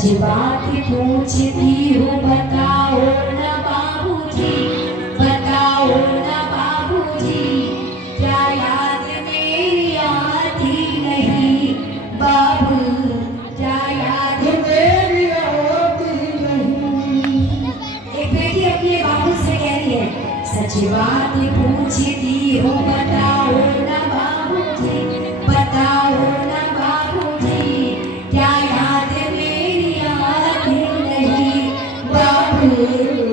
सच बात पूछती हूँ बताओ ना बाबूजी, बताओ ना बाबूजी, क्या याद मेरी आती नहीं बाबू, क्या याद मेरी आती नहीं। एक बेटी अपने बाबू से कह रही है सच बात पूछती हूँ बताओ ना बाबूजी, बताओ ना बाबूजी, क्या याद मेरी आती नहीं बाबू,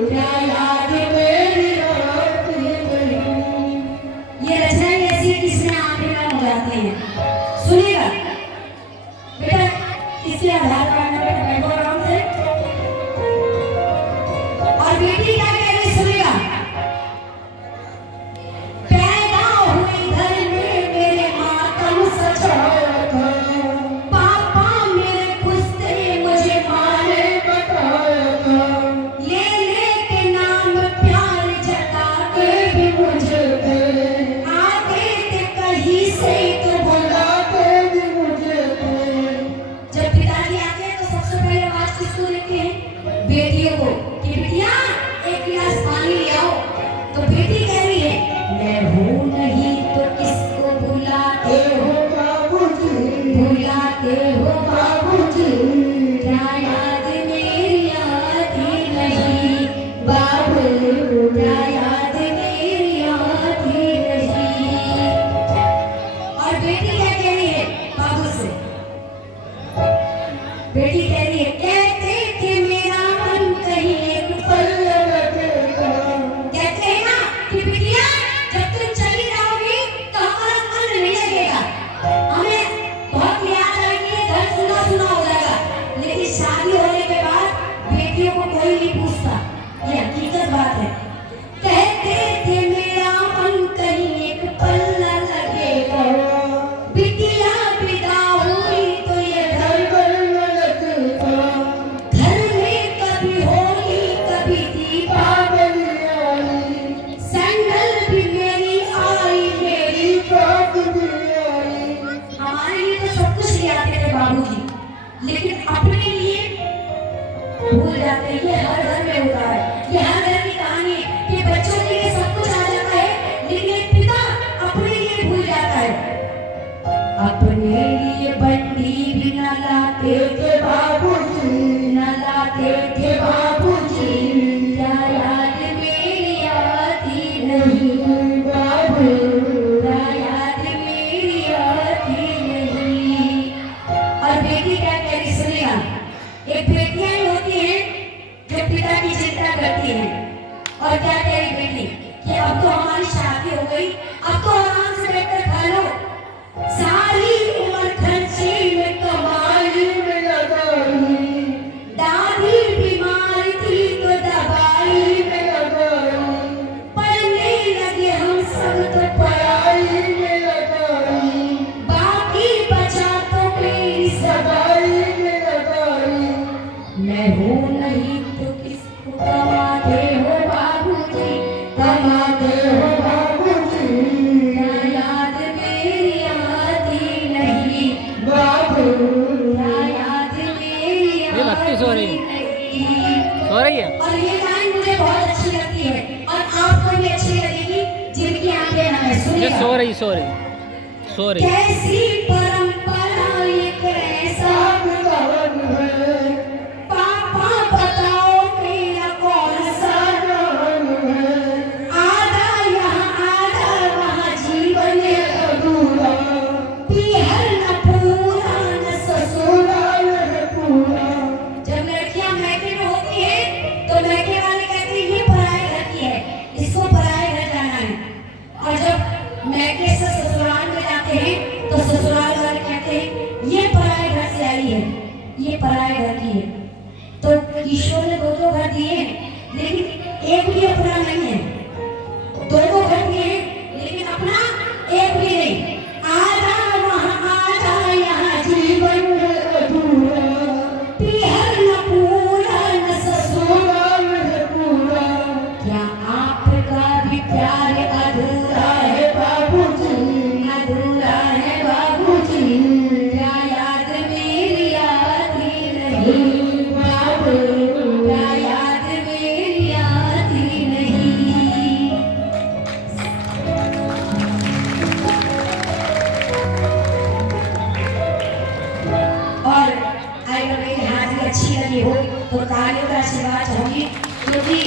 क्या याद मेरी आती नहीं। ये रचना ऐसी है किसने आंखें कम हो जाते हैं। सुनिएगा बेटा, किसी आधार कार्ड में बैठो आराम से। और बेटी क्या कह रही सुनिएगा, पैदा हुई घर में मेरे मातम सजाया था, पापा मेरे खुश थे मुझे माँ ने बताया था, ले के नाम प्यार जताते भी मुझे थे, आते थे कहीं से तो बुलाते भी मुझे थे। जब पिताजी आते हैं तो सबसे पहले आवाज किसको देते हैं? बेटियों को, कि बेटिया एक गिलास पानी ले आओ। तो बेटी कह रही है मैं हूँ नहीं तो किसको बुलाते हो बाबूजी, बुलाते हो बाबूजी, क्या याद मेरी आती नहीं बाबू, क्या याद मेरी आती नहीं। और बेटी क्या कह रही है बाबू से? बेटी कह रही है कहते थे मेरा मन कहीं एक पल लगेगा, कहते हैं ना कि बिटिया जब तुम चली जाओगी तो हमारा मन नहीं लगेगा, हमें बहुत याद आएगी, घर सुना सुना हो जाएगा। लेकिन शादी होने के बाद बेटियों को कोई नहीं पूछता, ये हकीकत बात है। कहते थे मेरा मन कहीं एक पल न लगेगा, बिटिया विदा हुई तो ये घर न लगेगा, घर में कभी होली कभी दीपावली आई, सैंडल भी मेरी आई मेरी फ्रॉक भी आई। हमारे लिए तो सब कुछ ले आते थे बाबूजी, लेकिन अपने लिए भूल जाते हैं। ये हर घर में होता है, ये हर घर की कहानी है कि बच्चों के लिए सब कुछ आ जाता है लेकिन एक पिता अपने लिए भूल जाता है। अपने लिए बंदी भी न लाते थे बाबूजी, न लाते थे बाबूजी, क्या याद मेरी आती नहीं बाबू, क्या याद मेरी आती नहीं। और बेटी क्या कह रही सुनिएगा, एक बेटियां ही होती हैं जो पिता की चिंता करती हैं। और क्या कह रही बेटी कि अब तो हमारी शादी हो गई, अब तो आराम से बैठकर खा लो, सारी उम्र खर्ची में कमाई में लगाई, दादी बीमार थी तो दवाई में लगाई, पढ़ने लगे हम सब तो पढ़ाई में लगाई, बाकी बचा तो मेरी सगाई में लगाई। मैं हूँ नहीं तो किसको कमाते हो बाबूजी, कमाते हो बाबूजी, क्या याद मेरी आती नहीं बाबू, क्या याद मेरी आती नहीं। सो रही है। और ये लाइन मुझे बहुत अच्छी लगती है और आपको भी अच्छी लगेगी जिनकी आंखें ना है। सुनिए सो रही कैसी परंपरा ये कैसा विधान है, पापा बताओ मेरा कौन सा नाम है, आधा यहाँ आधा वहाँ जीवन अधूरा, पीहर न पूरा न ससुराल है पूरा। जब लड़कियां मैके में होती है तो मैके वाले कहते हैं ये पराए घर की है, इसको पराए घर जाना है। और जब मैके से ससुराल में जाते हैं तो ससुराल वाले कहते हैं ये पराए घर से आई है, ये पराए घर की है। तो ईश्वर ने दो घर दिए हैं लेकिन एक भी अपना नहीं है, दोनों घर दिए हैं लेकिन अपना एक भी नहीं। आधा वहाँ आधा यहाँ जीवन है अधूरा, पीहर न पूरा न ससुराल है पूरा, क्या आपका भी प्यार अधूरा है बाबूजी, अधूरा है बाबूजी, क्या याद मेरी आती नहीं की हो तो तालियों का आशीर्वाद चाहूंगी, क्योंकि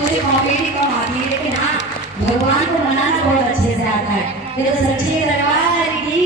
मुझे कॉमेडी कम आती है लेकिन हाँ भगवान को मनाना बहुत अच्छे से आता है। ये तो सच्ची दरबार की